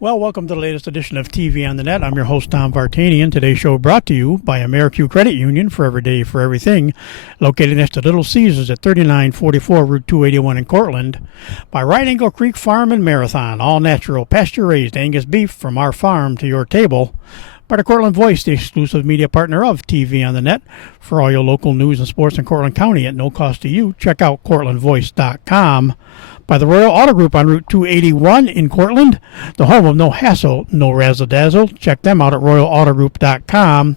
Well, welcome to the latest edition of TV on the Net. I'm your host, Tom Vartanian. Today's show brought to you by AmeriQ Credit Union, for every day, for everything, located next to Little Caesars at 3944 Route 281 in Cortland. By Right Angle Creek Farm and Marathon, all natural, pasture-raised Angus beef from our farm to your table. By the Cortland Voice, the exclusive media partner of TV on the Net. For all your local news and sports in Cortland County at no cost to you, check out cortlandvoice.com. By the Royal Auto Group on Route 281 in Cortland, the home of no hassle, no razzle-dazzle. Check them out at royalautogroup.com.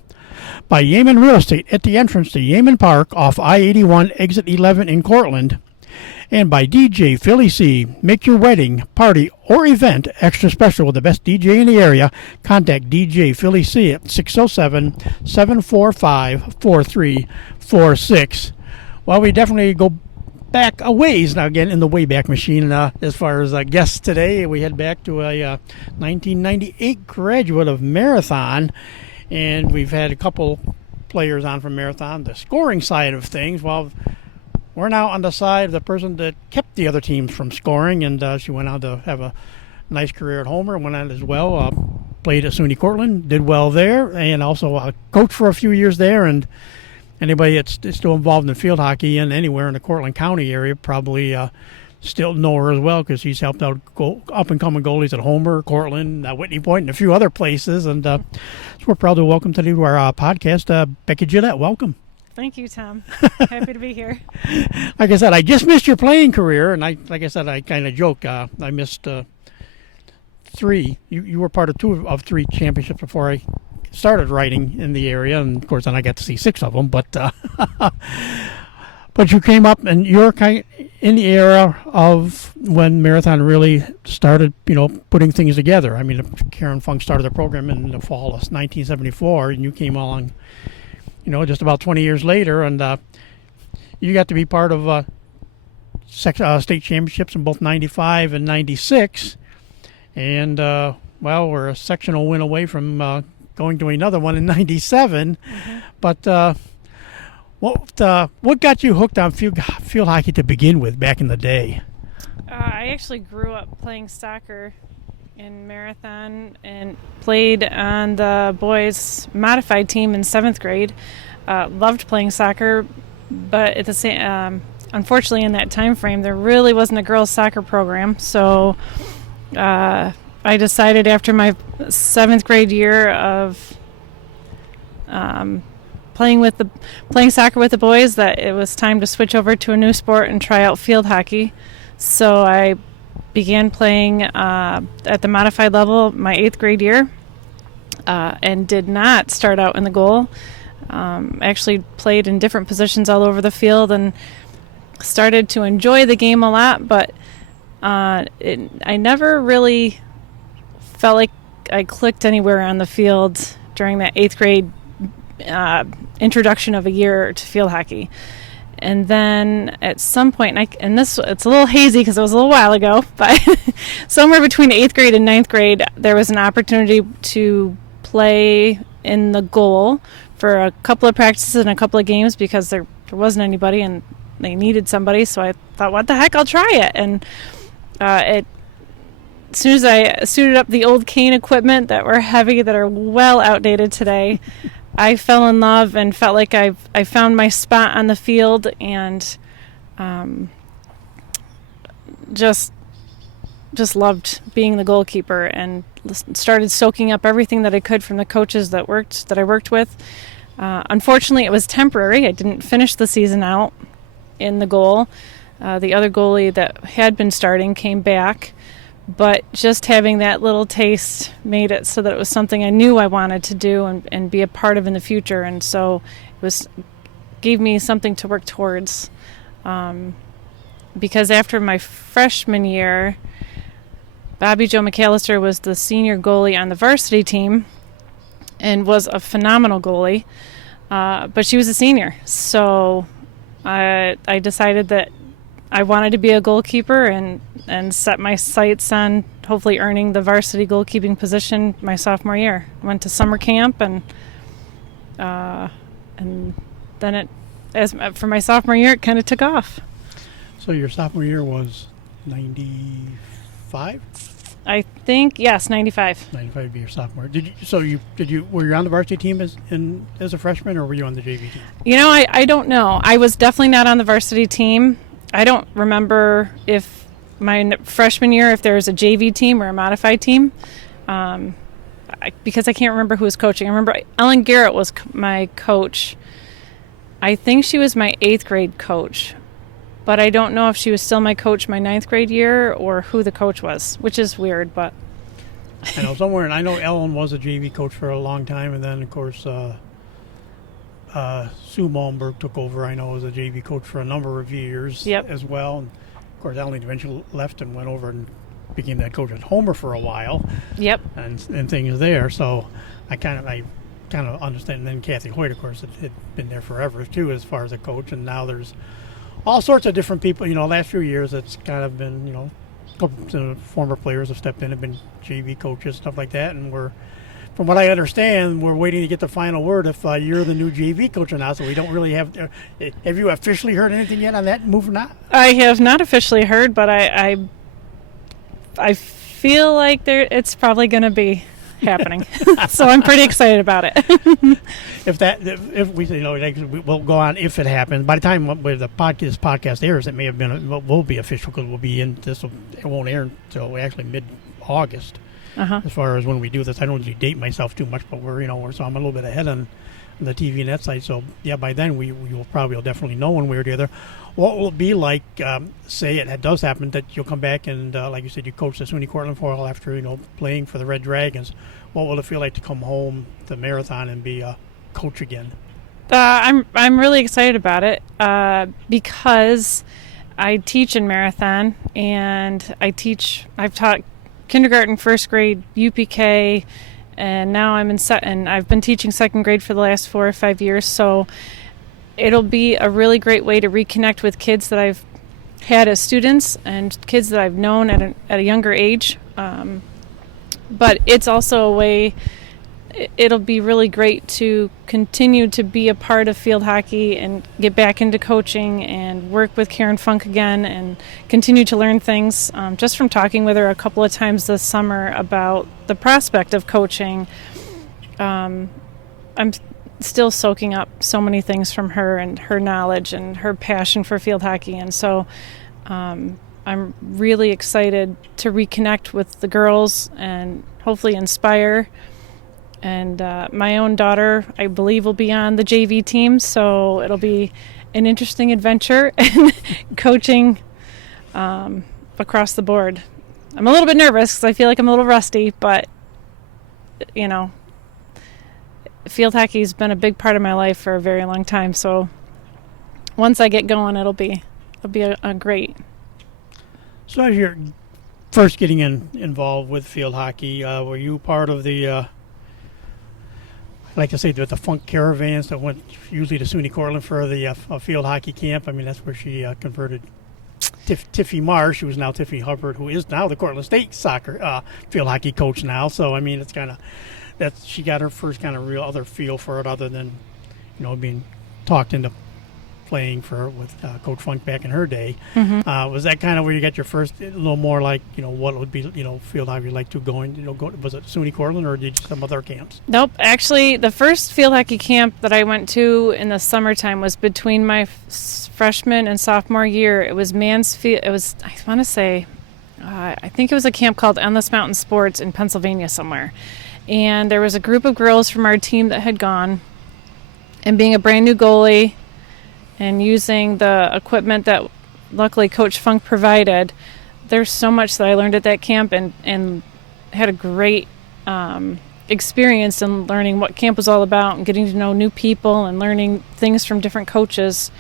By Yeaman Real Estate at the entrance to Yeaman Park off I-81 exit 11 in Cortland. And by DJ Philly C. Make your wedding, party, or event extra special with the best DJ in the area. Contact DJ Philly C at 607-745-4346. Well, we definitely go back a ways now, again, in the Wayback Machine. As far as guests today, we head back to a 1998 graduate of Marathon, and we've had a couple players on from Marathon. The scoring side of things, well, we're now on the side of the person that kept the other teams from scoring, and she went on to have a nice career at Homer, went on as well, played at SUNY Cortland, did well there, and also coached for a few years there. And anybody that's still involved in field hockey and anywhere in the Cortland County area probably still know her as well, because she's helped out up-and-coming goalies at Homer, Cortland, Whitney Point, and a few other places. And so we're proud to welcome today to our podcast Becky Gillette. Welcome. Thank you, Tom. Happy to be here. Like I said, I just missed your playing career, and I kind of joke. I missed three. You were part of two of three championships before I started writing in the area, and of course then I got to see six of them. But but you came up, and you're kind of in the era of when Marathon really started, putting things together. I mean, Karen Funk started the program in the fall of 1974, and you came along, just about 20 years later, and you got to be part of state championships in both 95 and 96. And, we're a sectional win away from going to another one in 97. Mm-hmm. But what got you hooked on field hockey to begin with back in the day? I actually grew up playing soccer in Marathon and played on the boys' modified team in 7th grade. Loved playing soccer, but at the same, unfortunately, in that time frame, there really wasn't a girls' soccer program. So I decided after my 7th grade year of playing soccer with the boys that it was time to switch over to a new sport and try out field hockey. So I began playing at the modified level my 8th grade year and did not start out in the goal. Actually played in different positions all over the field and started to enjoy the game a lot, but I never really felt like I clicked anywhere on the field during that 8th grade introduction of a year to field hockey. And then at some point, it's a little hazy because it was a little while ago, but somewhere between 8th grade and 9th grade, there was an opportunity to play in the goal for a couple of practices and a couple of games because there wasn't anybody and they needed somebody. So I thought, what the heck, I'll try it. And as soon as I suited up the old cane equipment that were heavy, that are well outdated today, I fell in love and felt like I found my spot on the field, and just loved being the goalkeeper, and started soaking up everything that I could from the coaches that I worked with. Unfortunately, it was temporary. I didn't finish the season out in the goal. The other goalie that had been starting came back, but just having that little taste made it so that it was something I knew I wanted to do and be a part of in the future. And so it gave me something to work towards. Because after my freshman year, Bobby Jo McAllister was the senior goalie on the varsity team and was a phenomenal goalie, but she was a senior. So I decided that I wanted to be a goalkeeper and set my sights on hopefully earning the varsity goalkeeping position my sophomore year. Went to summer camp and then for my sophomore year, it kind of took off. So your sophomore year was 95? I think, yes, 95. 95 to be your sophomore. Were you on the varsity team as a freshman, or were you on the JV team? I don't know. I was definitely not on the varsity team. I don't remember if my freshman year, if there was a JV team or a modified team, because I can't remember who was coaching. I remember Ellen Garrett was my coach. I think she was my 8th grade coach, but I don't know if she was still my coach my 9th grade year or who the coach was, which is weird. But I know somewhere, and I know Ellen was a JV coach for a long time, and then of course Sue Malmberg took over. I know as a JV coach for a number of years as well. And of course, Ellen eventually left and went over and became that coach at Homer for a while. Yep. And things there. So I kind of understand. And then Kathy Hoyt, of course, had been there forever too, as far as a coach. And now there's all sorts of different people. Last few years it's kind of been, a couple of former players have stepped in, have been JV coaches, stuff like that. And from what I understand, we're waiting to get the final word if you're the new JV coach or not. So we don't really have. Have you officially heard anything yet on that move or not? I have not officially heard, but I feel like it's probably going to be happening. So I'm pretty excited about it. if we say we'll go on if it happens. By the time this podcast airs, it may have been will be official because we'll be in this. It won't air until actually mid-August. As far as when we do this, I don't usually date myself too much, but so I'm a little bit ahead on the TV net site. So yeah, by then we will definitely know one way or the other. What will it be like? Say it does happen that you'll come back and like you said, you coached the SUNY Cortland for a while after playing for the Red Dragons. What will it feel like to come home to Marathon and be a coach again? I'm really excited about it because I teach in Marathon and I've taught kindergarten, first grade, UPK, and now I'm and I've been teaching second grade for the last 4 or 5 years. So it'll be a really great way to reconnect with kids that I've had as students and kids that I've known at a younger age. But it's also a way. It'll be really great to continue to be a part of field hockey and get back into coaching and work with Karen Funk again and continue to learn things. Just from talking with her a couple of times this summer about the prospect of coaching, I'm still soaking up so many things from her and her knowledge and her passion for field hockey. And so I'm really excited to reconnect with the girls and hopefully inspire. And my own daughter, I believe, will be on the JV team, so it'll be an interesting adventure and coaching across the board. I'm a little bit nervous because I feel like I'm a little rusty, but, field hockey's been a big part of my life for a very long time, so once I get going, it'll be a great. So as you're first getting involved with field hockey, were you part of the like I say, the Funk caravans that went usually to SUNY Cortland for the field hockey camp? I mean, that's where she converted Tiffy Marsh, who is now Tiffany Hubbard, who is now the Cortland State soccer field hockey coach now. So, I mean, it's kind of she got her first kind of real other feel for it other than, being talked into playing with Coach Funk back in her day. Mm-hmm. Was that kind of where you got your first, a little more like, what it would be, field hockey like to going, was it SUNY Cortland or did you some other camps? Nope. Actually, the first field hockey camp that I went to in the summertime was between my freshman and sophomore year. It was Mansfield. It was, I want to say, I think it was a camp called Endless Mountain Sports in Pennsylvania somewhere. And there was a group of girls from our team that had gone, and being a brand new goalie and using the equipment that luckily Coach Funk provided, there's so much that I learned at that camp and had a great experience in learning what camp was all about and getting to know new people and learning things from different coaches.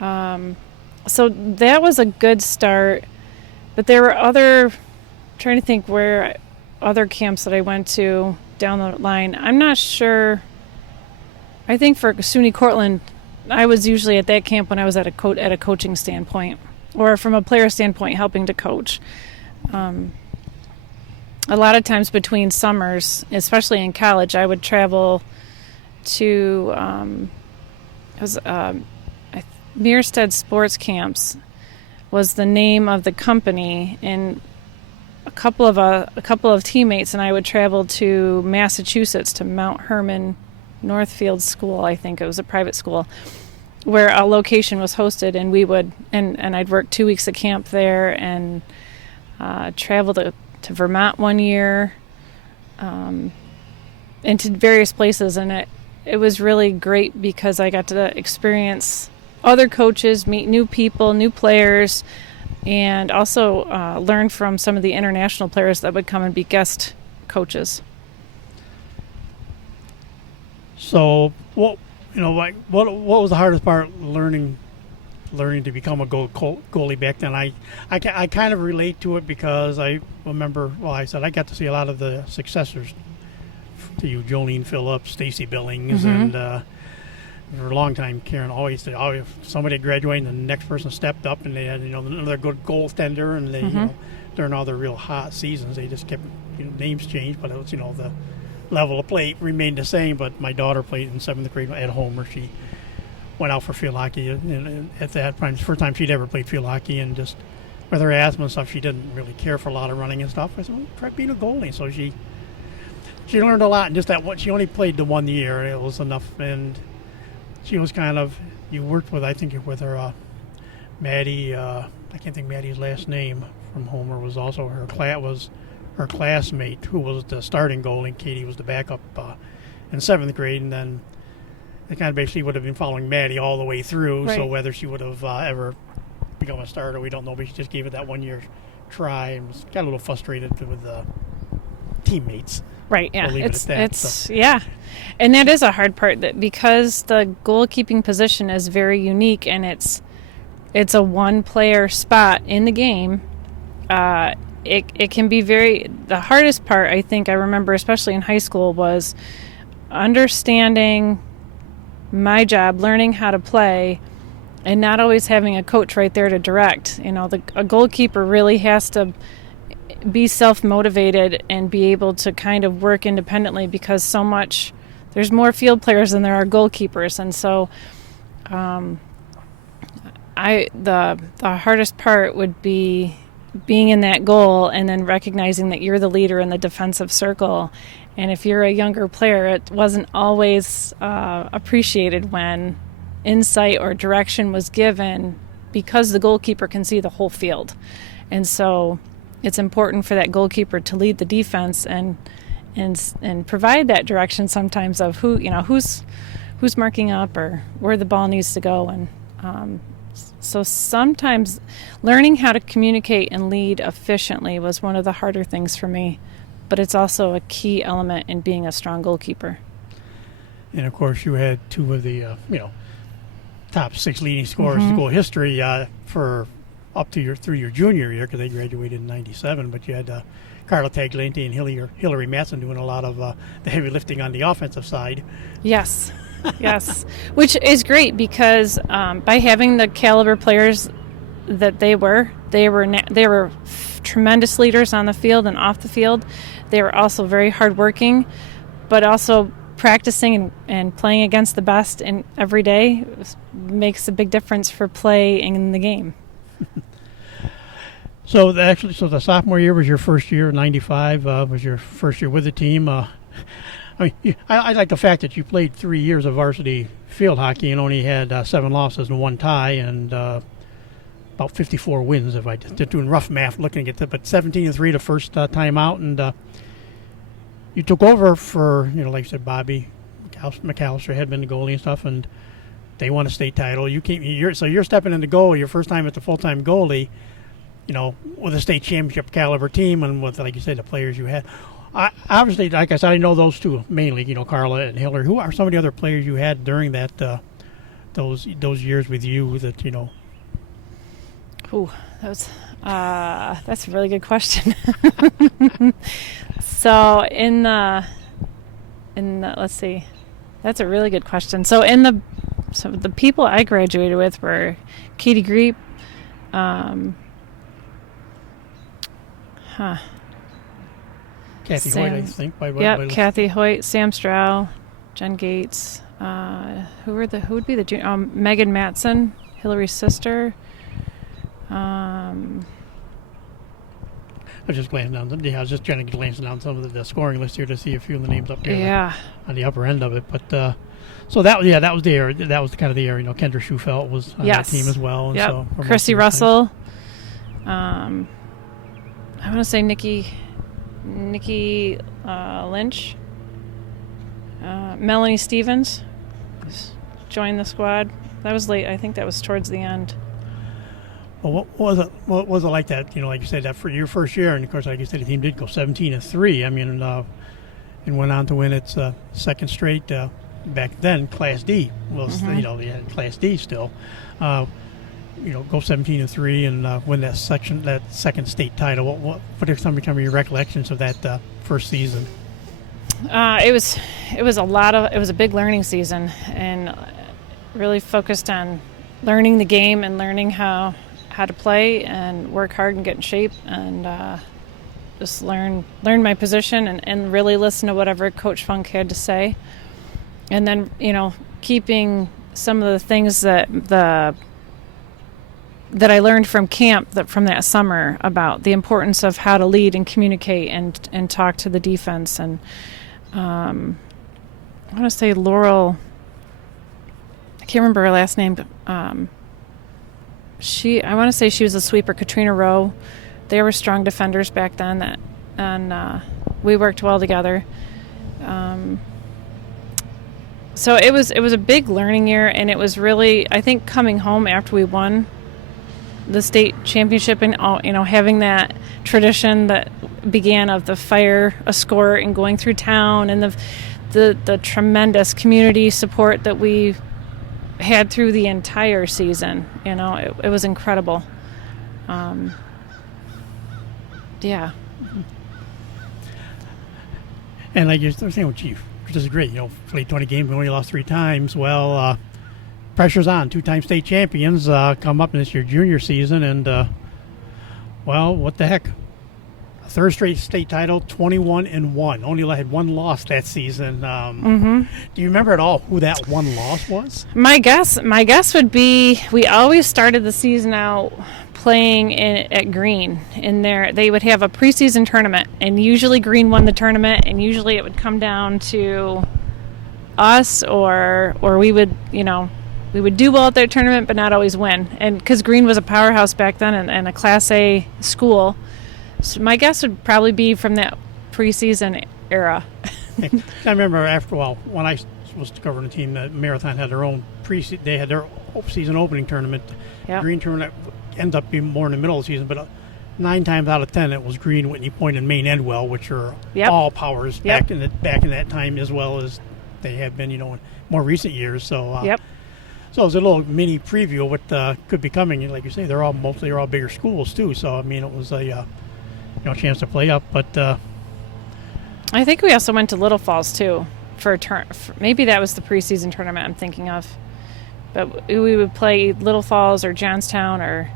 So that was a good start. But there were trying to think where other camps that I went to down the line. I'm not sure. I think for SUNY Cortland, I was usually at that camp when I was at a coaching standpoint or from a player standpoint helping to coach. A lot of times between summers, especially in college, I would travel to Meerstead Sports Camps was the name of the company, and a couple of teammates and I would travel to Massachusetts to Mount Herman Northfield School. I think it was a private school where a location was hosted, and we would and I'd work 2 weeks of camp there and travel to Vermont one year, and to various places, and it was really great because I got to experience other coaches, meet new people, new players, and also learn from some of the international players that would come and be guest coaches. So, what was the hardest part learning to become a goalie back then? I kind of relate to it because I remember, I got to see a lot of the successors to you, Jolene Phillips, Stacy Billings, and for a long time, Karen always said, if somebody graduated and the next person stepped up and they had, another good goaltender, and they, during all their real hot seasons, they just kept, names changed, but it was, the level of play remained the same. But my daughter played in 7th grade at home, where she went out for field hockey, and at that time, first time she'd ever played field hockey, and just with her asthma and stuff, she didn't really care for a lot of running and stuff. I said, well, try being a goalie. So she learned a lot, and just she only played the 1 year, and it was enough. And she was kind of, you worked with, I think with her, Maddie, I can't think Maddie's last name from Homer, was also her classmate, who was the starting goalie, and Katie was the backup in 7th grade, and then they kind of basically would have been following Maddie all the way through. Right. So whether she would have ever become a starter, we don't know, but she just gave it that 1 year try and got a little frustrated with the teammates. Right, yeah. Yeah. And that is a hard part, that because the goalkeeping position is very unique and it's a one-player spot in the game, it can be the hardest part, I think, I remember, especially in high school, was understanding my job, learning how to play, and not always having a coach right there to direct. A goalkeeper really has to be self-motivated and be able to kind of work independently, because there's more field players than there are goalkeepers. And so the hardest part would be being in that goal and then recognizing that you're the leader in the defensive circle. And if you're a younger player, it wasn't always appreciated when insight or direction was given, because the goalkeeper can see the whole field. And so it's important for that goalkeeper to lead the defense and provide that direction sometimes of who's marking up or where the ball needs to go. And so sometimes learning how to communicate and lead efficiently was one of the harder things for me, but it's also a key element in being a strong goalkeeper. And of course, you had two of the top 6 leading scorers in goal history for up to through your junior year, because they graduated in '97. But you had Carla Tagliente and Hillary Matson doing a lot of the heavy lifting on the offensive side. Yes. Yes, which is great, because by having the caliber players that they were tremendous leaders on the field and off the field. They were also very hardworking, but also practicing and playing against the best every day makes a big difference for play in the game. So the sophomore year was your first year. '95 was your first year with the team. I like the fact that you played 3 years of varsity field hockey and only had 7 losses and 1 tie and about 54 wins. If I just doing rough math, looking at that, but 17-3 the first time out, and you took over for like you said, Bobby McAllister had been the goalie and stuff, and they won a state title. You're stepping in the goal your first time as the full-time goalie, with a state championship caliber team, and with, like you said, the players you had. Obviously, like I said, I know those two mainly, Carla and Hillary. Who are some of the other players you had during that those years with you that Ooh, that's a really good question. So let's see, that's a really good question. So the people I graduated with were Katie Greep, Kathy Hoyt, I think. Kathy Hoyt, Sam Strow, Jen Gates. Who would be the junior? Megan Matson, Hillary's sister. I was just glancing down. I was just trying to glance down some of the scoring list here to see a few of the names up there. Yeah. On the upper end of it, but so that was the area. That was kind of the area. Kendra Schufelt was on that team as well. And yep. So Chrissy Russell. I want to say Nikki Lynch. Melanie Stevens joined the squad. That was late. I think that was towards the end. Well, what was it like that? Like you said, that for your first year, and of course, like you said, the team did go 17-3. I mean, and went on to win its second straight. Back then, Class D was they had Class D still. Go 17-3 and win that second state title. What are some of your recollections of that first season? It was a big learning season, and really focused on learning the game and learning how to play and work hard and get in shape, and just learn my position and really listen to whatever Coach Funk had to say. And then, keeping some of the things that I learned from camp from that summer about the importance of how to lead and communicate and talk to the defense. And I want to say Laurel, I can't remember her last name, but I want to say she was a sweeper. Katrina Rowe, they were strong defenders back then, and we worked well together. So it was a big learning year, and it was really, I think, coming home after we won the state championship and having that tradition that began of the fire escort and going through town, and the tremendous community support that we had through the entire season. It was incredible. Yeah. And like you're saying with Chief, which is great. Played 20 games, we only lost 3 times. Well, pressure's on. 2-time state champions come up in this your junior season, and well, what the heck? A third straight state title, 21-1. Only had 1 loss that season. Do you remember at all who that 1 loss was? My guess would be we always started the season out playing at Green. They would have a preseason tournament, and usually Green won the tournament, and usually it would come down to us or we would do well at their tournament but not always win, and because Green was a powerhouse back then and a Class A school. So my guess would probably be from that preseason era. I remember when I was covering the team, that Marathon had their own they had their season opening tournament. Yep. Green tournament ends up being more in the middle of the season, but 9 times out of 10 it was Green, Whitney Point, and Maine Endwell, which are all powers back in that time, as well as they have been in more recent years. So so it was a little mini preview of what could be coming. Like you say, they're all bigger schools too. So I mean, it was a chance to play up. But I think we also went to Little Falls too for maybe that was the preseason tournament I'm thinking of. But we would play Little Falls or Johnstown or.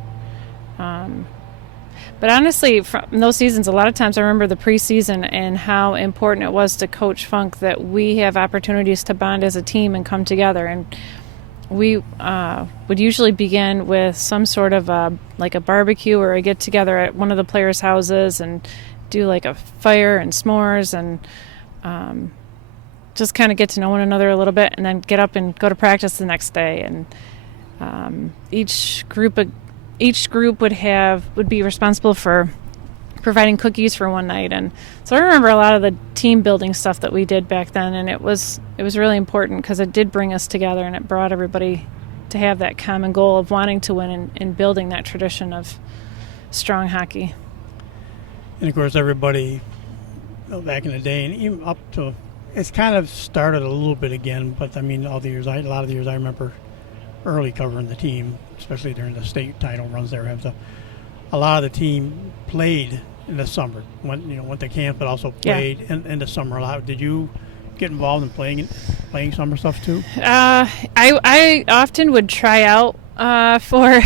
But honestly, from those seasons, a lot of times I remember the preseason and how important it was to Coach Funk that we have opportunities to bond as a team and come together. And we would usually begin with some sort of like a barbecue or a get-together at one of the players' houses and do like a fire and s'mores and just kind of get to know one another a little bit, and then get up and go to practice the next day. And each group would be responsible for providing cookies for one night. And so I remember a lot of the team building stuff that we did back then, and it was really important because it did bring us together, and it brought everybody to have that common goal of wanting to win and building that tradition of strong hockey. And of course, everybody back in the day, and even up to, it's kind of started a little bit again, but I mean, a lot of the years I remember early covering the team, especially during the state title runs there. A lot of the team played in the summer, went to camp, but also played in the summer a lot. Did you get involved in playing summer stuff too? I often would try out for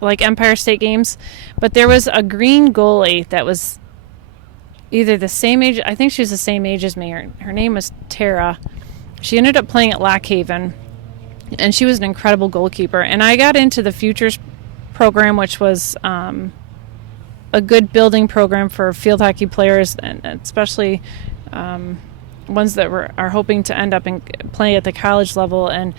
like Empire State games, but there was a green goalie that was either the same age. I think she was the same age as me. Her name was Tara. She ended up playing at Lock Haven, and she was an incredible goalkeeper. And I got into the Futures program, which was a a good building program for field hockey players, and especially ones that are hoping to end up and play at the college level. And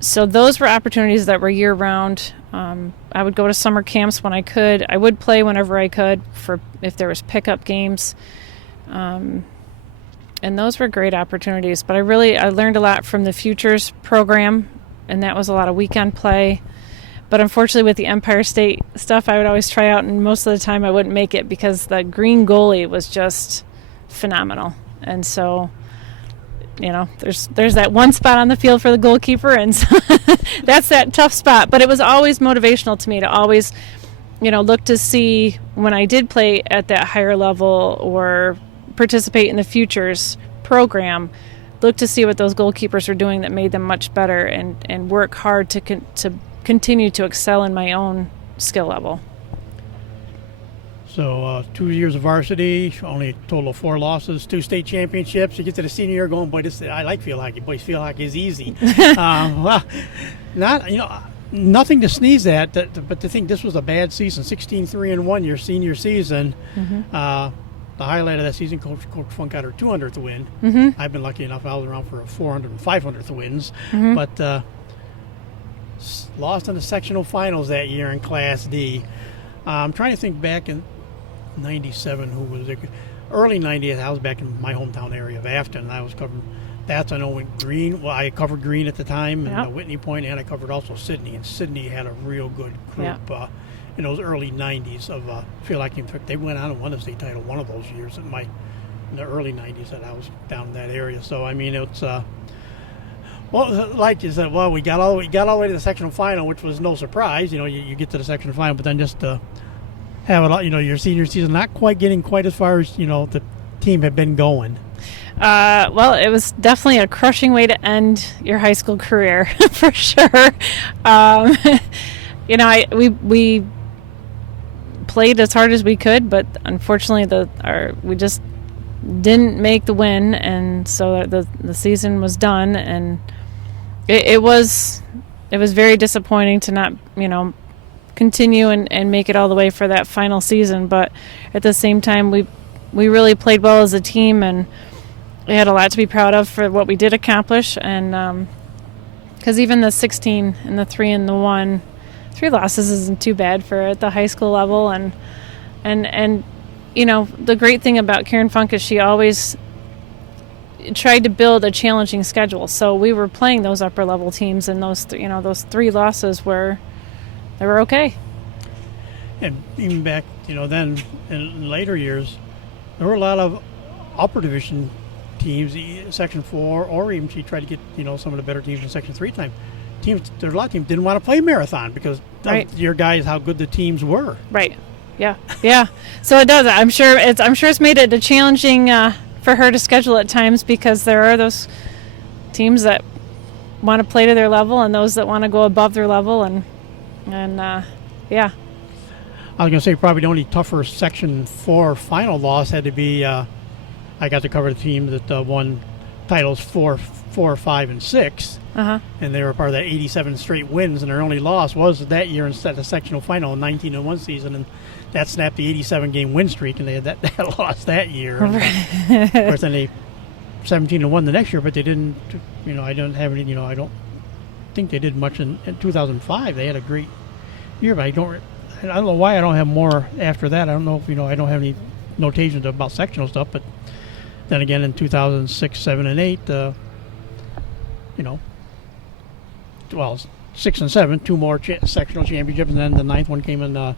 so those were opportunities that were year-round. I would go to summer camps when I could. I would play whenever I could if there was pickup games. And those were great opportunities. But I learned a lot from the Futures program, and that was a lot of weekend play. But unfortunately, with the Empire State stuff, I would always try out, and most of the time I wouldn't make it because the green goalie was just phenomenal. And so, there's that one spot on the field for the goalkeeper, and so that's that tough spot. But it was always motivational to me to always, look to see when I did play at that higher level or participate in the Futures program, look to see what those goalkeepers were doing that made them much better, and work hard to continue to excel in my own skill level. So 2 years of varsity, only a total of 4 losses, 2 state championships. You get to the senior year going, boy, I like field hockey. Boy, field hockey is easy. Well, nothing to sneeze at, but to think this was a bad season, 16-3-1 your senior season. Mm-hmm. The highlight of that season, Coach Funk got her 200th win. Mm-hmm. I've been lucky enough, I was around for 400 and 500th wins. Mm-hmm. But lost in the sectional finals that year in Class D. I'm trying to think back in 97, who was there? Early 90s, I was back in my hometown area of Afton, and I was covering that. I know when Green, well, I covered Green at the time, and Whitney Point, and I covered also Sydney, and Sydney had a real good group in those early 90s of feel like they went on and won the state title one of those years in the early 90s that I was down in that area. So, I mean, it's well, like you said, we got all the way to the sectional final, which was no surprise. You get to the sectional final, but then just to have it all, your senior season not quite getting quite as far as the team had been going. Well, it was definitely a crushing way to end your high school career for sure. We played as hard as we could, but unfortunately, we just didn't make the win, and so the season was done, and it was very disappointing to not continue and make it all the way for that final season. But at the same time, we really played well as a team, and we had a lot to be proud of for what we did accomplish. And because even the 16 and the 3 and the 1, 3 losses isn't too bad for at the high school level. And the great thing about Karen Funk is she always tried to build a challenging schedule. So we were playing those upper level teams, and those 3 losses were okay. And even back, then in later years, there were a lot of upper division teams, Section 4, or even she tried to get some of the better teams in Section 3 time. There's a lot of teams didn't want to play marathon because of your guys how good the teams were. Right. Yeah. So it does. I'm sure it's made it a challenging for her to schedule at times, because there are those teams that want to play to their level and those that want to go above their level, and yeah. I was going to say probably the only tougher Section 4 final loss had to be I got to cover the team that won titles 4, 5, and 6. Uh-huh. And they were part of that 87 straight wins, and their only loss was that year instead of the sectional final, 19-1 season, and that snapped the 87-game win streak, and they had that loss that year. And, of course, then they 17-1 the next year, but they didn't. I don't have any. I don't think they did much in 2005. They had a great year, but I don't know why I don't have more after that. I don't know if I don't have any notations about sectional stuff, but then again in 2006, 7, and 8, well, 6 and 7, 2 more sectional championships, and then the 9th one came in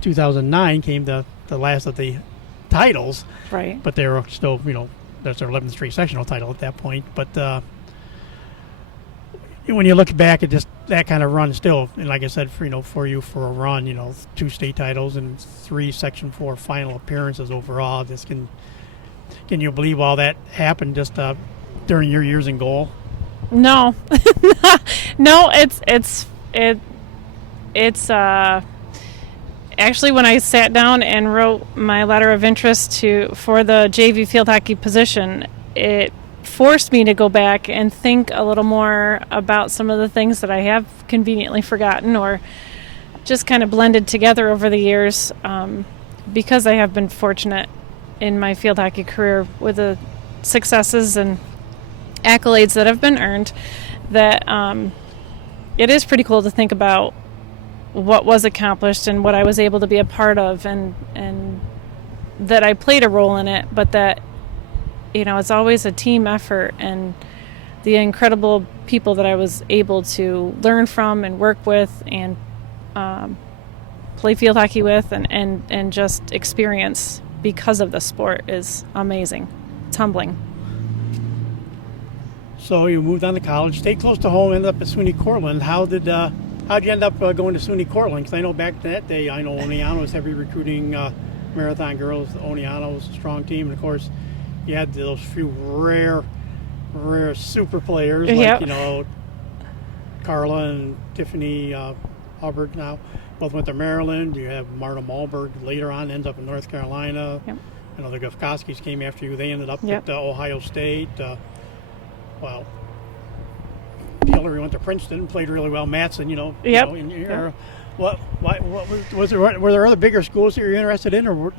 2009. Came the last of the titles, right? But they were still, that's their 11th straight sectional title at that point. But when you look back at just that kind of run, still, and like I said, for you for a run, 2 state titles and 3 Section 4 final appearances overall. Just can you believe all that happened just during your years in goal? No, no. It's actually, when I sat down and wrote my letter of interest for the JV field hockey position, it forced me to go back and think a little more about some of the things that I have conveniently forgotten, or just kind of blended together over the years, because I have been fortunate in my field hockey career with the successes and accolades that have been earned, that it is pretty cool to think about what was accomplished and what I was able to be a part of, and that I played a role in it, but that, it's always a team effort, and the incredible people that I was able to learn from and work with and play field hockey with and just experience because of the sport is amazing. It's humbling. So you moved on to college, stayed close to home, ended up at SUNY Cortland. How'd you end up going to SUNY Cortland? Because I know back that day, I know Ncaa was heavy recruiting marathon girls. Ncaa was a strong team, and of course, you had those few rare super players like Carla and Tiffany Hubbard now both went to Maryland. You have Marta Malberg later on ends up in North Carolina. Yep. The Gofkowskis came after you. They ended up at Ohio State. Hillary went to Princeton and played really well. Matson, What was there? Were there other bigger schools that you're interested in, or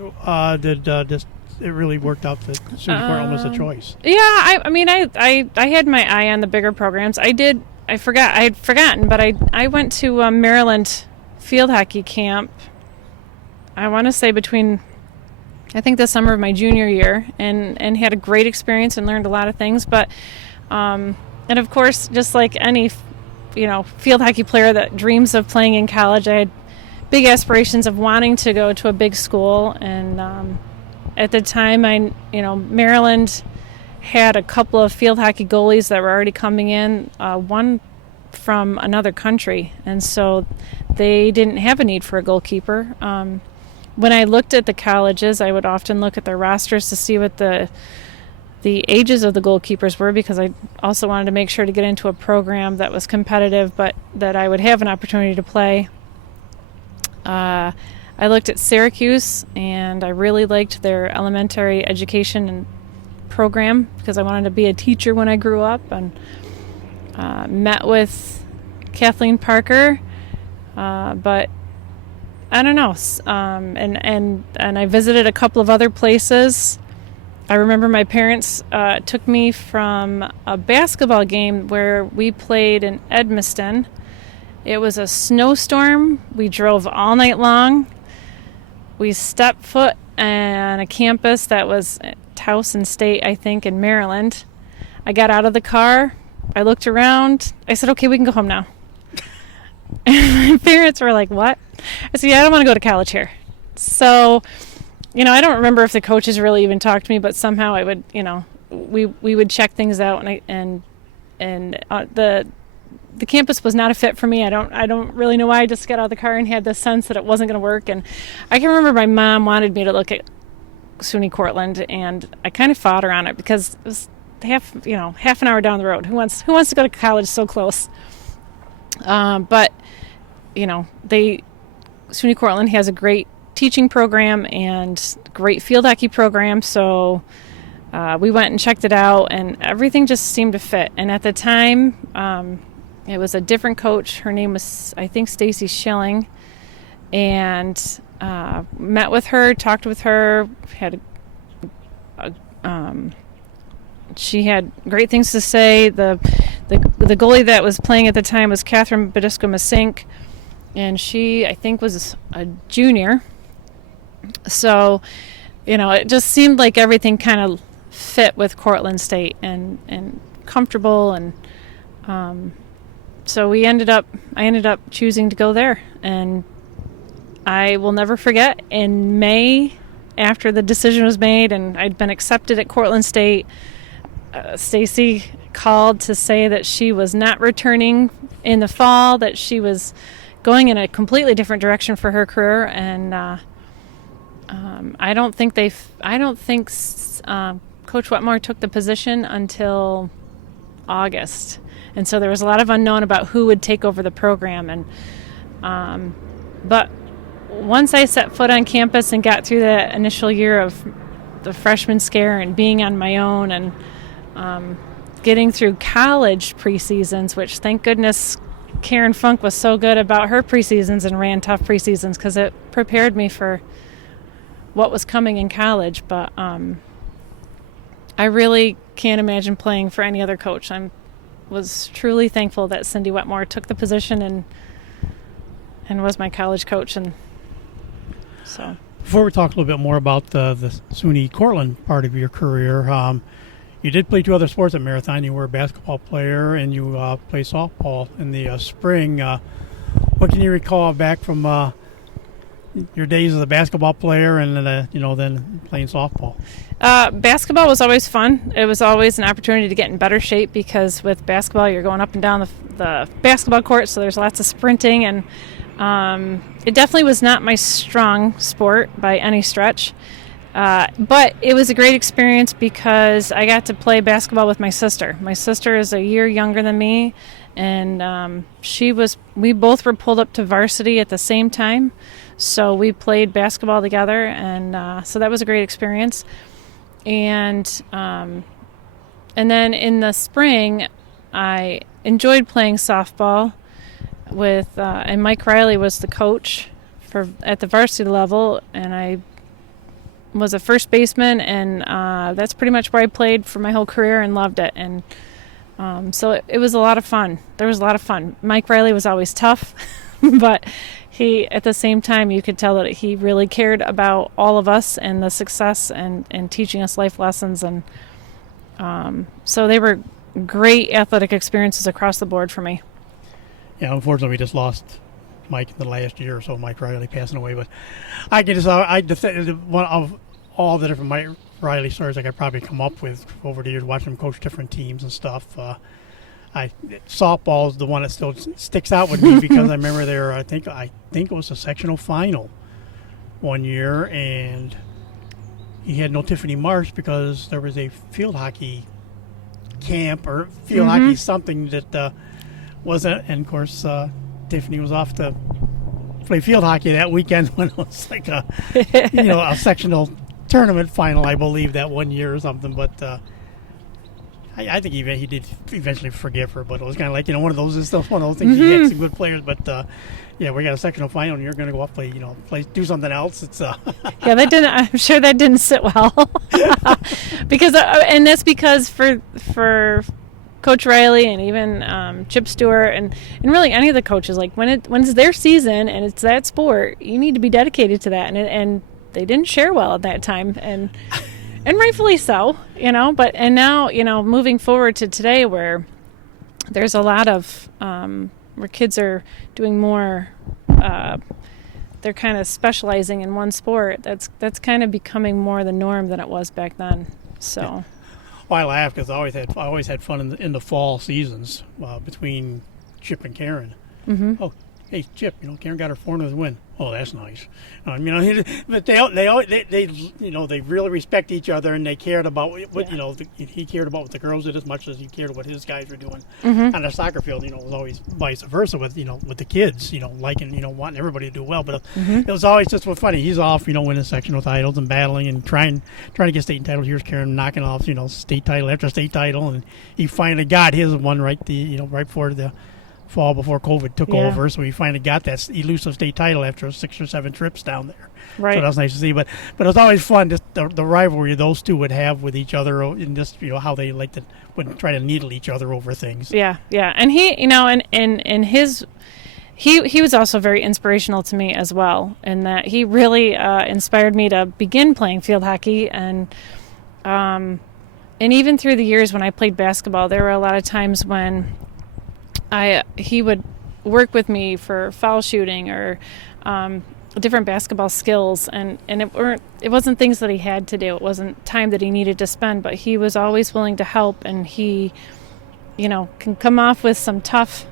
did just it really worked out that SUNY Cortland was a choice? Yeah, I had my eye on the bigger programs. I had forgotten, but I went to Maryland field hockey camp. I want to say between, I think, the summer of my junior year, and had a great experience and learned a lot of things. But and of course, just like any field hockey player that dreams of playing in college, I had big aspirations of wanting to go to a big school. And at the time, Maryland had a couple of field hockey goalies that were already coming in, one from another country, and so they didn't have a need for a goalkeeper. When I looked at the colleges, I would often look at their rosters to see what the ages of the goalkeepers were, because I also wanted to make sure to get into a program that was competitive, but that I would have an opportunity to play. I looked at Syracuse, and I really liked their elementary education and program because I wanted to be a teacher when I grew up, and met with Kathleen Parker, but I don't know, and I visited a couple of other places. I remember my parents took me from a basketball game where we played in Edmiston. It was a snowstorm. We drove all night long. We stepped foot on a campus that was at Towson State, I think, in Maryland. I got out of the car. I looked around. I said, okay, we can go home now. And my parents were like, what? I said, yeah, I don't want to go to college here. So, I don't remember if the coaches really even talked to me, but somehow I would, we would check things out, and the campus was not a fit for me. I don't really know why. I just got out of the car and had this sense that it wasn't going to work. And I can remember my mom wanted me to look at SUNY Cortland, and I kind of fought her on it because it was half an hour down the road. Who wants to go to college so close? But SUNY Cortland has a great teaching program and great field hockey program, so we went and checked it out, and everything just seemed to fit. And at the time, it was a different coach. Her name was, I think, Stacy Schilling, and met with her, talked with her, she had great things to say. The goalie that was playing at the time was Catherine Badisco-Masink, and she, I think, was a junior. So, it just seemed like everything kind of fit with Cortland State and comfortable, and so I ended up choosing to go there. And I will never forget, in May, after the decision was made and I'd been accepted at Cortland State, Stacy called to say that she was not returning in the fall, that she was going in a completely different direction for her career, and I don't think Coach Wetmore took the position until August, and so there was a lot of unknown about who would take over the program. And but once I set foot on campus and got through the initial year of the freshman scare and being on my own, and getting through college preseasons, which thank goodness Karen Funk was so good about her preseasons and ran tough preseasons because it prepared me for what was coming in college. But I really can't imagine playing for any other coach. I was truly thankful that Cindy Wetmore took the position and was my college coach. And so, before we talk a little bit more about the SUNY Cortland part of your career, you did play 2 other sports at Marathon. You were a basketball player and you played softball in the spring. What can you recall back from your days as a basketball player and then playing softball? Basketball was always fun. It was always an opportunity to get in better shape because with basketball you're going up and down the basketball court, so there's lots of sprinting, and it definitely was not my strong sport by any stretch. But it was a great experience because I got to play basketball with my sister. My sister is a year younger than me, and we both were pulled up to varsity at the same time. So we played basketball together, and so that was a great experience. And then in the spring, I enjoyed playing softball with, and Mike Riley was the coach at the varsity level, and I was a first baseman, and that's pretty much where I played for my whole career and loved it. And so it was a lot of fun. There was a lot of fun. Mike Riley was always tough, but he, at the same time, you could tell that he really cared about all of us and the success and teaching us life lessons. And so they were great athletic experiences across the board for me. Yeah, unfortunately, we just lost Mike in the last year or so, Mike Riley passing away. But I one of all the different Mike Riley stories I could probably come up with over the years, watching him coach different teams and stuff. Softball is the one that still sticks out with me because I remember there. I think it was a sectional final one year, and he had no Tiffany Marsh because there was a field hockey camp or field hockey something that wasn't. And of course, Tiffany was off to play field hockey that weekend when it was like a sectional tournament final, I believe, that one year or something. But I think he did eventually forgive her, but it was kind of like, one of those. It's still one of those things. He had some good players, but we got a sectional final, and you're going to go up do something else. It's yeah, I'm sure that didn't sit well because and that's because for Coach Riley and even Chip Stewart and really any of the coaches, like when it's their season and it's that sport, you need to be dedicated to that, and they didn't share well at that time, and rightfully so, but now moving forward to today where there's a lot of where kids are doing more, they're kind of specializing in one sport. That's kind of becoming more the norm than it was back then. So. Yeah. Well, I laugh because I always had fun in the fall seasons between Chip and Karen. Mm-hmm. Oh, hey Chip, Karen got her 400th win. Oh, that's nice. But they really respect each other, and they cared about what he cared about what the girls did as much as he cared what his guys were doing on the soccer field. It was always vice versa with with the kids. Liking wanting everybody to do well, but it was always just funny. He's off winning sectional titles and battling and trying to get state titles. Here's Karen knocking off state title after state title, and he finally got his one right before the fall before COVID took over, so he finally got that elusive state title after 6 or 7 trips down there. Right. So that was nice to see. But it was always fun, just the rivalry those two would have with each other, and just how they would try to needle each other over things. Yeah. And he, and his. He was also very inspirational to me as well, in that he really inspired me to begin playing field hockey, and even through the years when I played basketball, there were a lot of times when he would work with me for foul shooting or different basketball skills, and it wasn't things that he had to do. It wasn't time that he needed to spend, but he was always willing to help, and he, can come off with some tough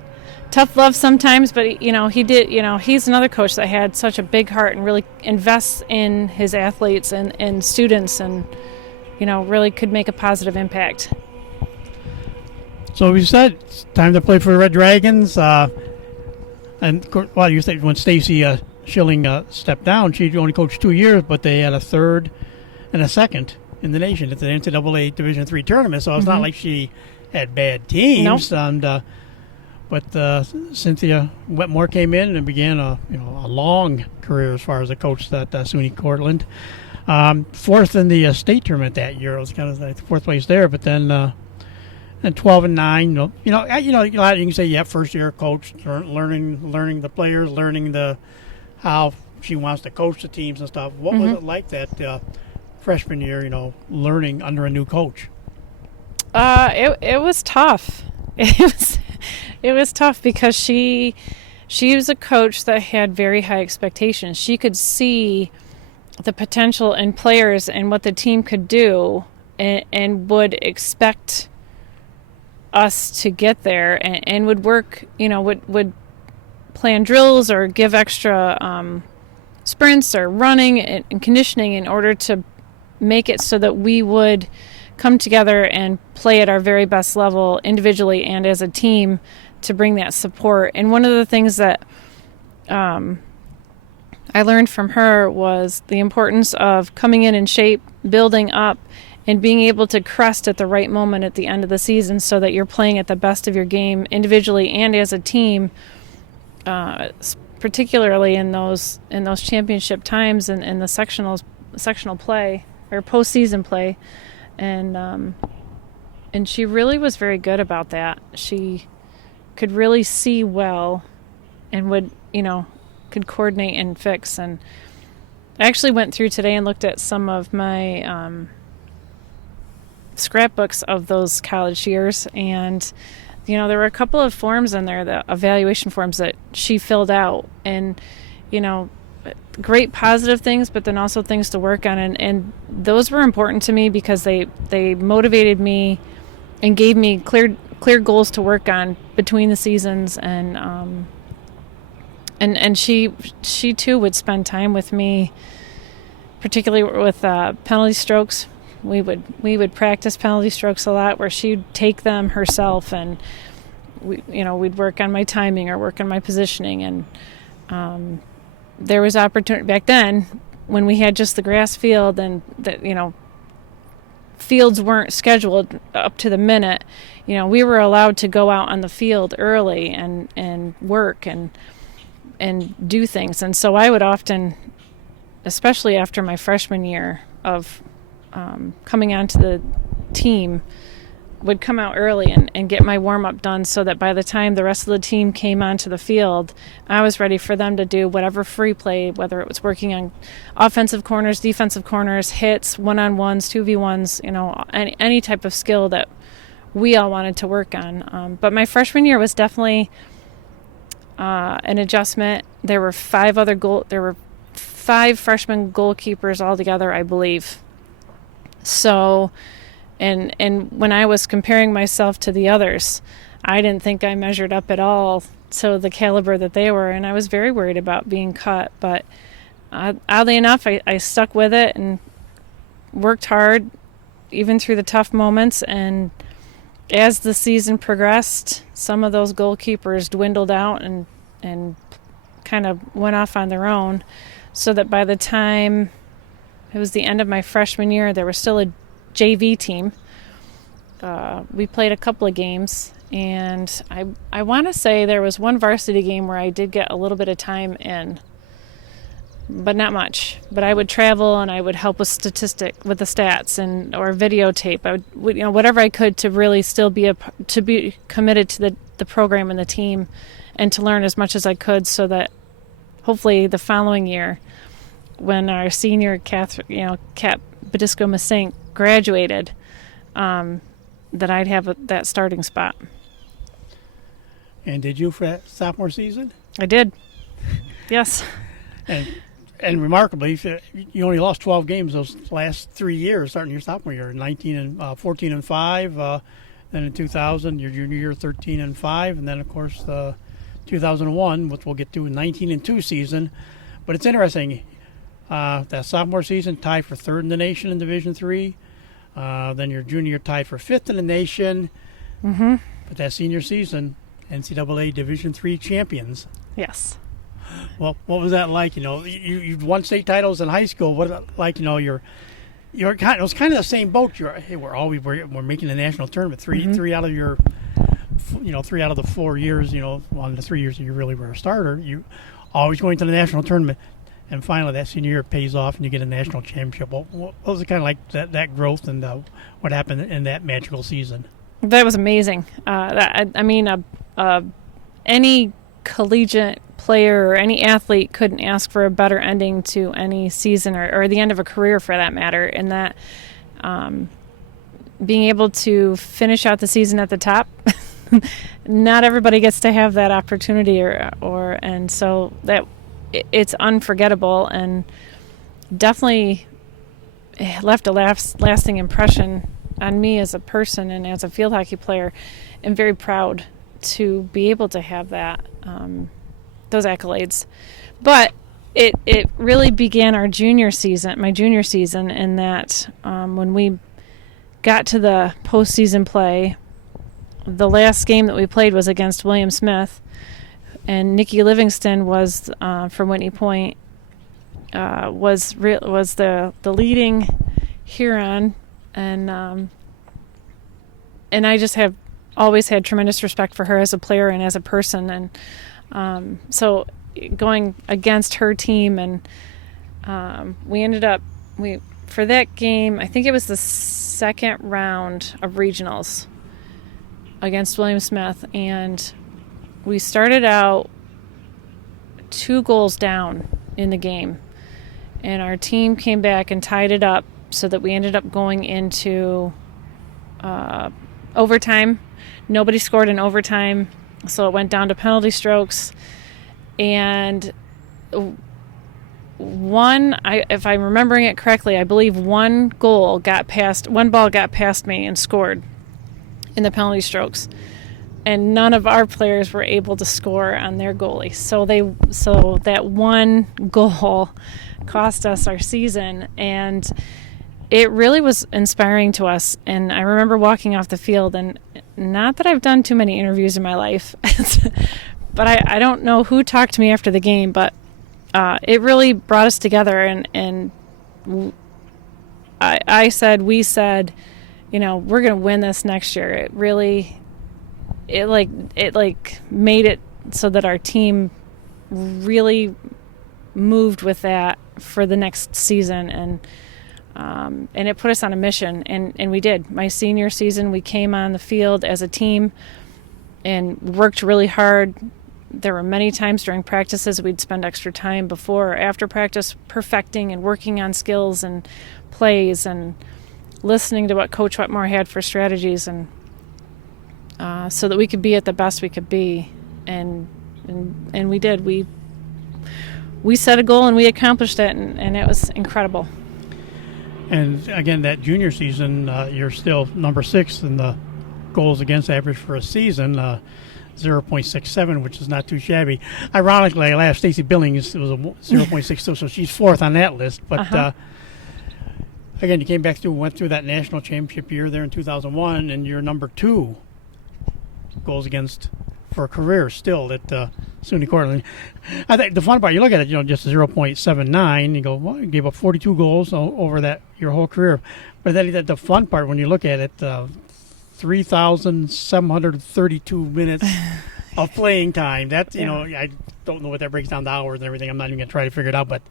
love sometimes, but he did. He's another coach that had such a big heart and really invests in his athletes and students, and really could make a positive impact. So we said it's time to play for the Red Dragons. You said when Stacy Schilling stepped down, she only coached 2 years, but they had a third and a second in the nation at the NCAA Division III tournament. So it's not like she had bad teams. Nope. And But Cynthia Wetmore came in and began a long career as far as a coach at SUNY Cortland. Fourth in the state tournament that year. It was kind of like fourth place there. But then 12-9. You can say first year coach, learning the players, learning how she wants to coach the teams and stuff. What was it like that freshman year? Learning under a new coach. It was tough. It was tough because she was a coach that had very high expectations. She could see the potential in players and what the team could do, and would expect us to get there, and would work. Would plan drills or give extra sprints or running and conditioning in order to make it so that we would come together and play at our very best level individually and as a team to bring that support. And one of the things that I learned from her was the importance of coming in shape, building up, and being able to crest at the right moment at the end of the season so that you're playing at the best of your game individually and as a team, particularly in those championship times and in the sectional play or postseason play. And she really was very good about that. She could really see well and would, could coordinate and fix. And I actually went through today and looked at some of my scrapbooks of those college years, and there were a couple of forms in there, the evaluation forms that she filled out, and great positive things, but then also things to work on, and those were important to me because they motivated me and gave me clear goals to work on between the seasons. And she too would spend time with me, particularly with penalty strokes. We would practice penalty strokes a lot, where she'd take them herself, and we'd work on my timing or work on my positioning. And there was opportunity back then when we had just the grass field, and that fields weren't scheduled up to the minute. We were allowed to go out on the field early and work and do things. And so I would often, especially after my freshman year of coming onto the team, would come out early and get my warm-up done so that by the time the rest of the team came onto the field, I was ready for them to do whatever free play, whether it was working on offensive corners, defensive corners, hits, one-on-ones, 2v1s, any type of skill that we all wanted to work on. But my freshman year was definitely an adjustment. There were five freshman goalkeepers altogether, I believe. So, and when I was comparing myself to the others, I didn't think I measured up at all to the caliber that they were, and I was very worried about being cut. But oddly enough, I stuck with it and worked hard, even through the tough moments. And as the season progressed, some of those goalkeepers dwindled out and kind of went off on their own, so that by the time it was the end of my freshman year, there was still a JV team. We played a couple of games, and I want to say there was one varsity game where I did get a little bit of time in, but not much. But I would travel and I would help with the stats or videotape. I would whatever I could to really still be committed to the program and the team, and to learn as much as I could, so that hopefully the following year, when our senior Kat Badisco-Masink graduated, that I'd have that starting spot. And did you for that sophomore season? I did. Yes. And remarkably, you only lost 12 games those last 3 years, starting your sophomore year, 14-5. Then in 2000, your junior year, 13-5, and then of course 2001, which we'll get to, 19-2 season. But it's interesting. That sophomore season, tied for third in the nation in Division III. Then your junior year, tied for fifth in the nation. Mm-hmm. But that senior season, NCAA Division III champions. Yes. Well, what was that like? You won state titles in high school. What was it like? You're kind. It was kind of the same boat. We're making the national tournament. Three out of your 3 out of the 4 years, on the 3 years that you really were a starter, you always going to the national tournament. And finally, that senior year pays off, and you get a national championship. What was it kind of like that growth, and what happened in that magical season? That was amazing. Any collegiate player or any athlete couldn't ask for a better ending to any season or the end of a career, for that matter. And that being able to finish out the season at the top, not everybody gets to have that opportunity, and so that. It's unforgettable and definitely left a lasting impression on me as a person and as a field hockey player. I'm very proud to be able to have those accolades. But it really began my junior season, in that when we got to the postseason play, the last game that we played was against William Smith. And Ncaa Livingston was from Whitney Point, was the leading Huron, and I just have always had tremendous respect for her as a player and as a person, and so going against her team, and we ended up for that game, I think it was the second round of regionals against William Smith, and we started out 2 goals down in the game, and our team came back and tied it up so that we ended up going into overtime. Nobody scored in overtime, so it went down to penalty strokes. And if I'm remembering it correctly, I believe one ball got past me and scored in the penalty strokes. And none of our players were able to score on their goalie. So that one goal cost us our season, and it really was inspiring to us. And I remember walking off the field, and not that I've done too many interviews in my life, but I don't know who talked to me after the game, but it really brought us together. And we said, we're going to win this next year. It really. It made it so that our team really moved with that for the next season, and it put us on a mission, and we did. My senior season, we came on the field as a team and worked really hard. There were many times during practices we'd spend extra time before or after practice perfecting and working on skills and plays and listening to what Coach Wetmore had for strategies, and so that we could be at the best we could be, and we did. We set a goal and we accomplished it, and it was incredible. And again, that junior season, you're still number 6 in the goals against average for a season, 0.67, which is not too shabby. Ironically, I laughed. Stacey Billings was a 0.62, so she's 4th on that list. But again, you came back went through that national championship year there in 2001, and you're number 2 goals against for a career still at SUNY Cortland. I think the fun part, you look at it, just 0.79, you go, well, you gave up 42 goals over your whole career. But then the fun part, when you look at it, 3,732 minutes of playing time. That's, I don't know what that breaks down to hours and everything. I'm not even going to try to figure it out, but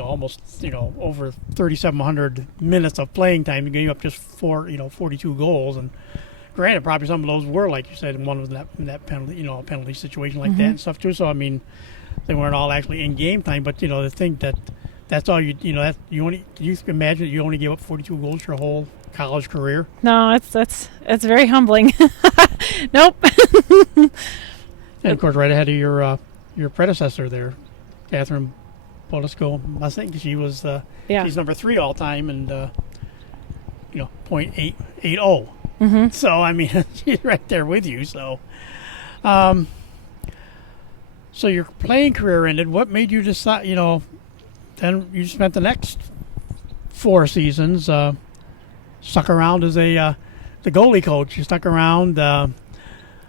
almost, over 3,700 minutes of playing time. You gave up just 42 goals. And granted, probably some of those were, like you said, one was that penalty, a penalty situation like that and stuff too. So I mean, they weren't all actually in game time. But the thing that's all you only. Can you imagine that you only gave up 42 goals your whole college career? No, it's very humbling. Nope. And of course, right ahead of your predecessor there, Catherine Polisko. I think she was she's number 3 all time, and .880. Mm-hmm. So I mean, she's right there with you. So, so your playing career ended. What made you decide? Then you spent the next 4 seasons stuck around as the goalie coach. You stuck around.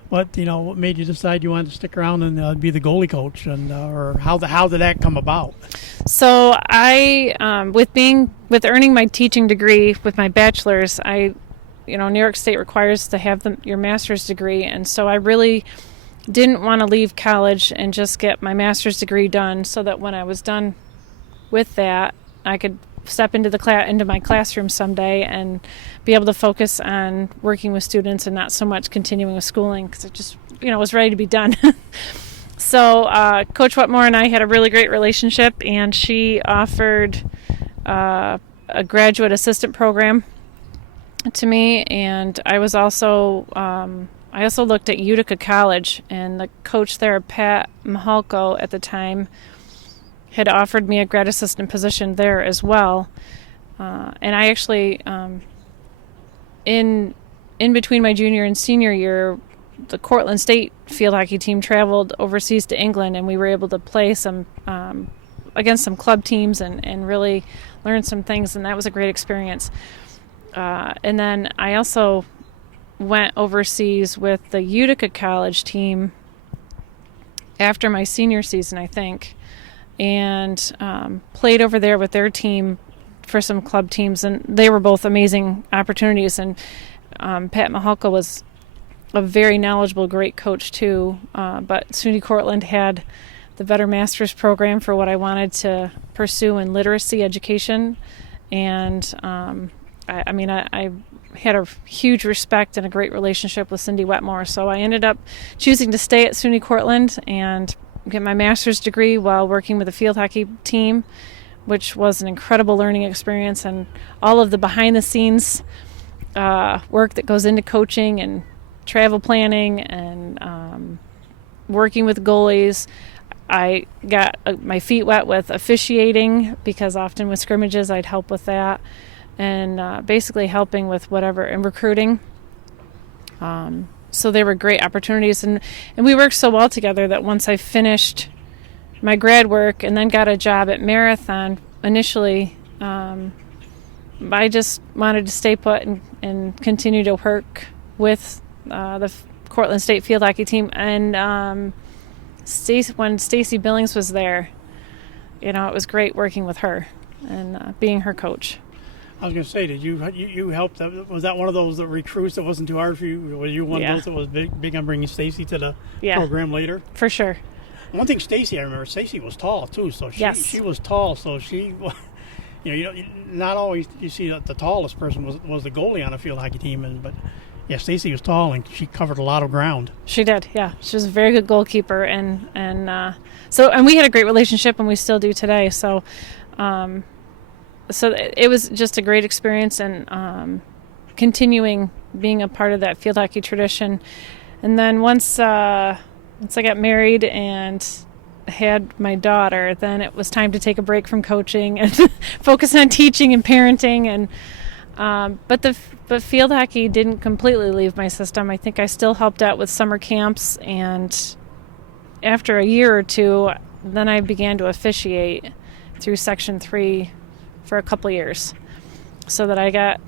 What made you decide you wanted to stick around and be the goalie coach, and or how did that come about? So I, with earning my teaching degree with my bachelor's, New York State requires to have your master's degree, and so I really didn't want to leave college and just get my master's degree done, so that when I was done with that, I could step into into my classroom someday and be able to focus on working with students and not so much continuing with schooling, because it just was ready to be done. So Coach Wetmore and I had a really great relationship, and she offered a graduate assistant program to me, and I was also I also looked at Utica College, and the coach there, Pat Mahalko, at the time, had offered me a grad assistant position there as well. And I actually, in between my junior and senior year, the Cortland State field hockey team traveled overseas to England, and we were able to play some against some club teams and really learn some things, and that was a great experience. And then I also went overseas with the Utica College team after my senior season, I think, and played over there with their team for some club teams, and they were both amazing opportunities. And Pat Mahalka was a very knowledgeable, great coach too, but SUNY Cortland had the Better Masters program for what I wanted to pursue in literacy education, and I had a huge respect and a great relationship with Cindy Wetmore, so I ended up choosing to stay at SUNY Cortland and get my master's degree while working with the field hockey team, which was an incredible learning experience, and all of the behind-the-scenes work that goes into coaching and travel planning and working with goalies. I got my feet wet with officiating, because often with scrimmages I'd help with that, and basically helping with whatever, and recruiting. So they were great opportunities, and we worked so well together that once I finished my grad work and then got a job at Marathon initially, I just wanted to stay put and continue to work with the Cortland State field hockey team. And when Stacy Billings was there, it was great working with her and being her coach. I was going to say, did you help? Was that one of those recruits that wasn't too hard for you? Were you one of those that was big on bringing Stacy to the program later? For sure. One thing, Stacy, I remember, Stacy was tall too, so she was tall, so she, not always you see that the tallest person was the goalie on a field hockey team, but yeah, Stacy was tall and she covered a lot of ground. She did, yeah. She was a very good goalkeeper, and we had a great relationship, and we still do today. So, so it was just a great experience, and continuing being a part of that field hockey tradition. And then once I got married and had my daughter, then it was time to take a break from coaching and focus on teaching and parenting. And but field hockey didn't completely leave my system. I think I still helped out with summer camps, and after a year or two, then I began to officiate through Section 3 for a couple years, so that I got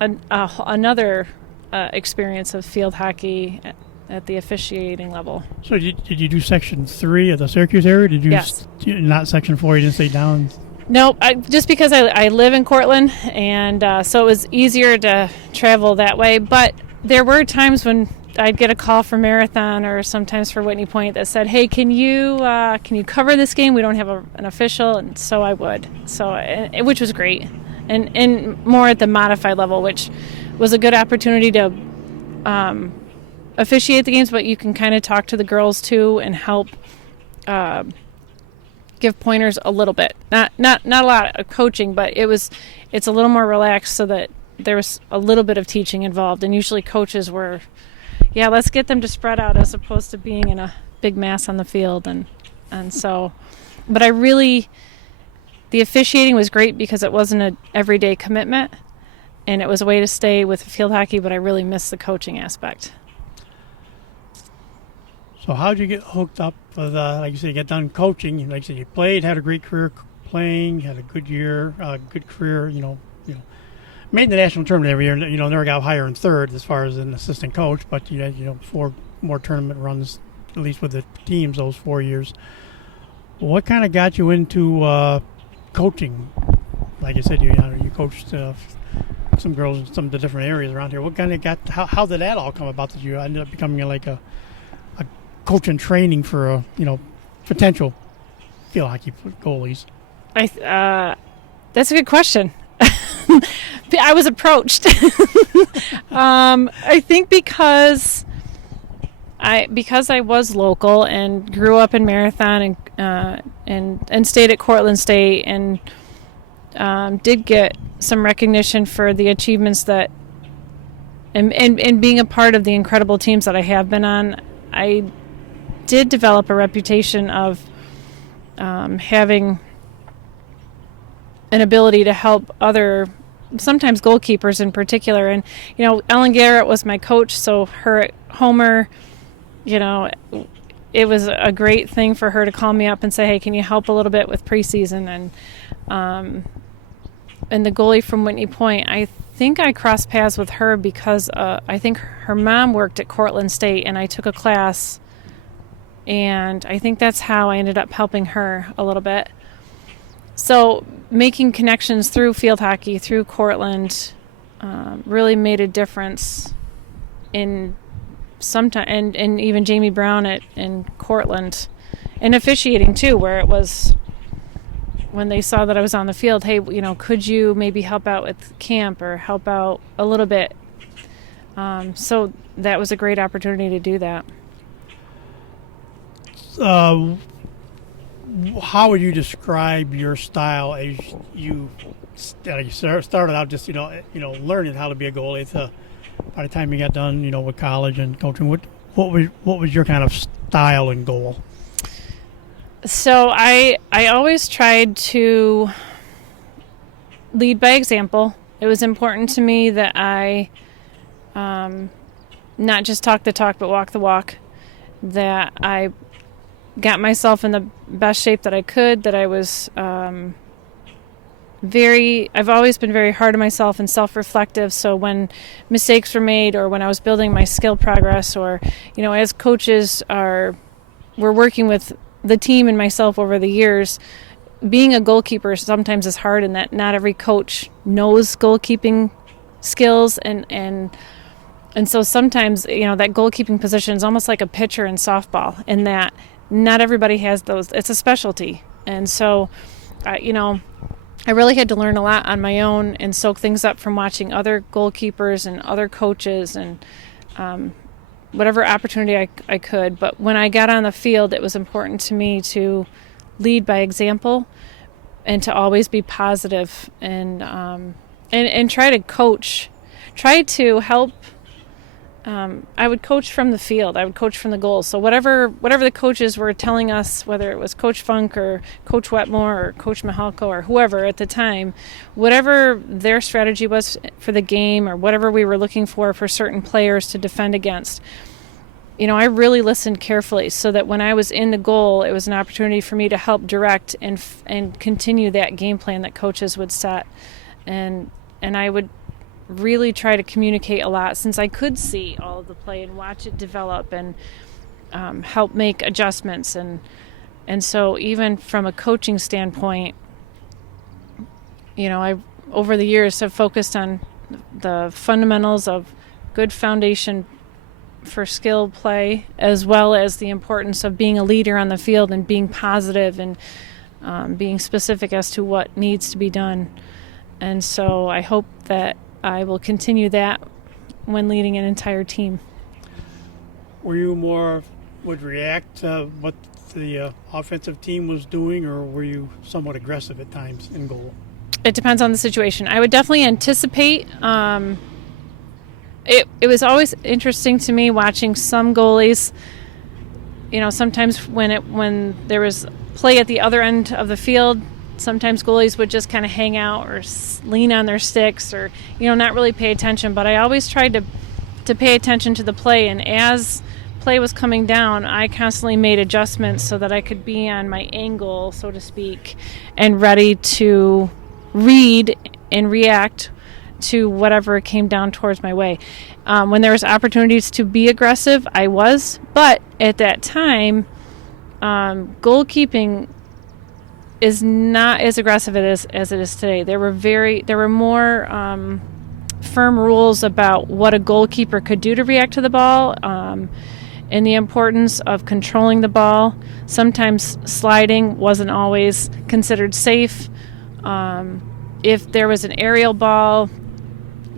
another experience of field hockey at the officiating level. So did you do Section 3 of the Syracuse area? Did you? Yes. Not Section 4? You didn't stay down? No, just because I live in Cortland, and so it was easier to travel that way. But there were times when I'd get a call from Marathon or sometimes for Whitney Point that said, "Hey, can you cover this game? We don't have an official," and so I would. So which was great, and more at the modified level, which was a good opportunity to officiate the games, but you can kind of talk to the girls too and help give pointers a little bit. Not a lot of coaching, but it's a little more relaxed, so that there was a little bit of teaching involved, and usually coaches were, let's get them to spread out as opposed to being in a big mass on the field. And so, but the officiating was great because it wasn't an everyday commitment, and it was a way to stay with field hockey, but I really missed the coaching aspect. So how'd you get hooked up with, like you said, you got done coaching, like you said, you played, had a great career playing, had a good year, good career, made the national tournament every year, never got higher than third as far as an assistant coach, but you had, 4 more tournament runs, at least with the teams, those 4 years. What kind of got you into coaching? Like I said, you coached some girls in some of the different areas around here. What kind of how did that all come about that you ended up becoming like a coach and training for potential field hockey goalies? That's a good question. I was approached. I think because I was local and grew up in Marathon and stayed at Cortland State and did get some recognition for the achievements that and being a part of the incredible teams that I have been on. I did develop a reputation of having an ability to help other, sometimes goalkeepers in particular. And, Ellen Garrett was my coach, so her at Homer, it was a great thing for her to call me up and say, hey, can you help a little bit with preseason? And the goalie from Whitney Point, I think I crossed paths with her because I think her mom worked at Cortland State, and I took a class, and I think that's how I ended up helping her a little bit. So making connections through field hockey, through Cortland, really made a difference in and even Jamie Brown in Cortland, and officiating too, where it was when they saw that I was on the field, hey, could you maybe help out with camp or help out a little bit? So that was a great opportunity to do that. How would you describe your style as you started out just learning how to be a goalie? By the time you got done, with college and coaching, what was your kind of style and goal? So I always tried to lead by example. It was important to me that I not just talk the talk but walk the walk. That I got myself in the best shape that I could, that I was I've always been very hard on myself and self-reflective, so when mistakes were made or when I was building my skill progress or, as coaches we're working with the team and myself over the years, being a goalkeeper sometimes is hard in that not every coach knows goalkeeping skills and so sometimes, that goalkeeping position is almost like a pitcher in softball in that not everybody has those. It's a specialty. And so, I really had to learn a lot on my own and soak things up from watching other goalkeepers and other coaches and whatever opportunity I could. But when I got on the field, it was important to me to lead by example and to always be positive and try to coach, try to help. I would coach from the field. I would coach from the goals. So whatever the coaches were telling us, whether it was Coach Funk or Coach Wetmore or Coach Mihalko or whoever at the time, whatever their strategy was for the game or whatever we were looking for certain players to defend against, I really listened carefully so that when I was in the goal, it was an opportunity for me to help direct and continue that game plan that coaches would set. And I would really try to communicate a lot since I could see all of the play and watch it develop and help make adjustments. And so even from a coaching standpoint, I over the years have focused on the fundamentals of good foundation for skill play, as well as the importance of being a leader on the field and being positive and being specific as to what needs to be done. And so I hope that I will continue that when leading an entire team. Were you would react to what the offensive team was doing, or were you somewhat aggressive at times in goal? It depends on the situation. I would definitely anticipate. It was always interesting to me watching some goalies. Sometimes when there was play at the other end of the field, sometimes goalies would just kind of hang out or lean on their sticks or, not really pay attention. But I always tried to pay attention to the play. And as play was coming down, I constantly made adjustments so that I could be on my angle, so to speak, and ready to read and react to whatever came down towards my way. When there was opportunities to be aggressive, I was. But at that time, goalkeeping is not as aggressive as it is today. There were more firm rules about what a goalkeeper could do to react to the ball, and the importance of controlling the ball. Sometimes sliding wasn't always considered safe. If there was an aerial ball,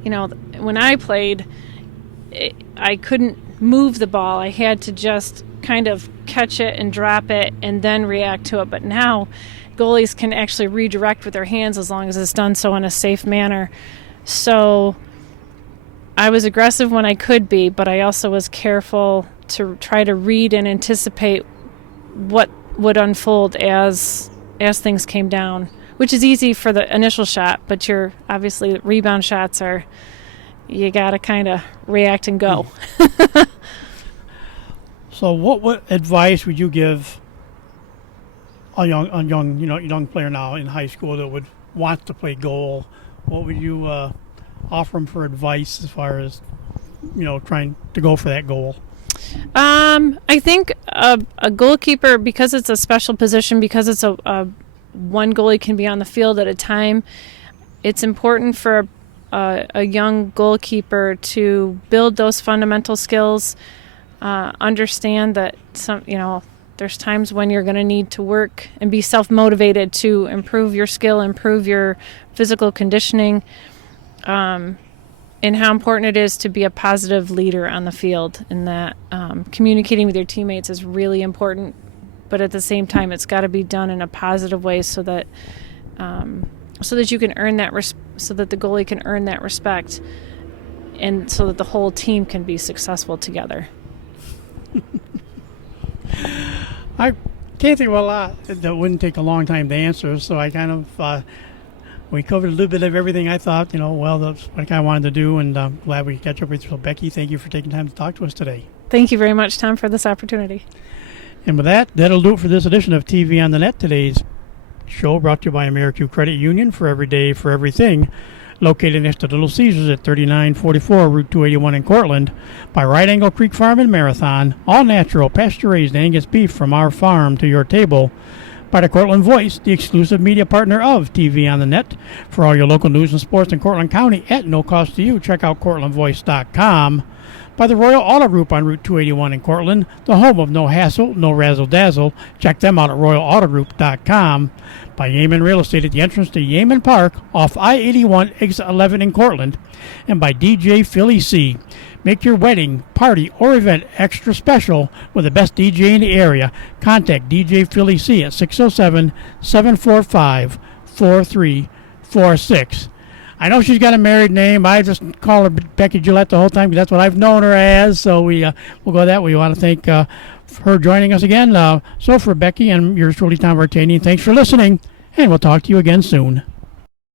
when I played, I couldn't move the ball. I had to just kind of catch it and drop it and then react to it. But now goalies can actually redirect with their hands as long as it's done so in a safe manner. So I was aggressive when I could be, but I also was careful to try to read and anticipate what would unfold as things came down, which is easy for the initial shot, but your obviously rebound shots are, you got to kind of react and go. So what advice would you give a young player now in high school that would want to play goal? What would you offer them for advice as far as trying to go for that goal? I think a goalkeeper, because it's a special position, because it's a one goalie can be on the field at a time, it's important for a young goalkeeper to build those fundamental skills, understand that there's times when you're going to need to work and be self-motivated to improve your skill, improve your physical conditioning, and how important it is to be a positive leader on the field, and that communicating with your teammates is really important, but at the same time it's got to be done in a positive way so that you can earn that so that the goalie can earn that respect, and so that the whole team can be successful together. I can't think of a lot that wouldn't take a long time to answer, so I kind of we covered a little bit of everything. I thought, that's what I wanted to do, and I'm glad we could catch up with you. So, Becky, thank you for taking time to talk to us today. Thank you very much, Tom, for this opportunity. And with that, that'll do it for this edition of TV on the Net. Today's show brought to you by AmeriQ Credit Union, for every day, for everything. Located next to Little Caesars at 3944 Route 281 in Cortland. By Right Angle Creek Farm and Marathon. All natural, pasture-raised Angus beef from our farm to your table. By the Cortland Voice, the exclusive media partner of TV on the Net. For all your local news and sports in Cortland County at no cost to you, check out CortlandVoice.com. By the Royal Auto Group on Route 281 in Cortland, the home of no hassle, no razzle-dazzle. Check them out at RoyalAutoGroup.com. By Yeaman Real Estate at the entrance to Yeaman Park off I-81 exit 11 in Cortland. And by DJ Philly C. Make your wedding, party, or event extra special with the best DJ in the area. Contact DJ Philly C at 607-745-4346. I know she's got a married name. I just call her Becky Gillette the whole time because that's what I've known her as. So we'll go that way. We want to thank her joining us again. So for Becky and yours truly, Tom Vartanian, thanks for listening, and we'll talk to you again soon.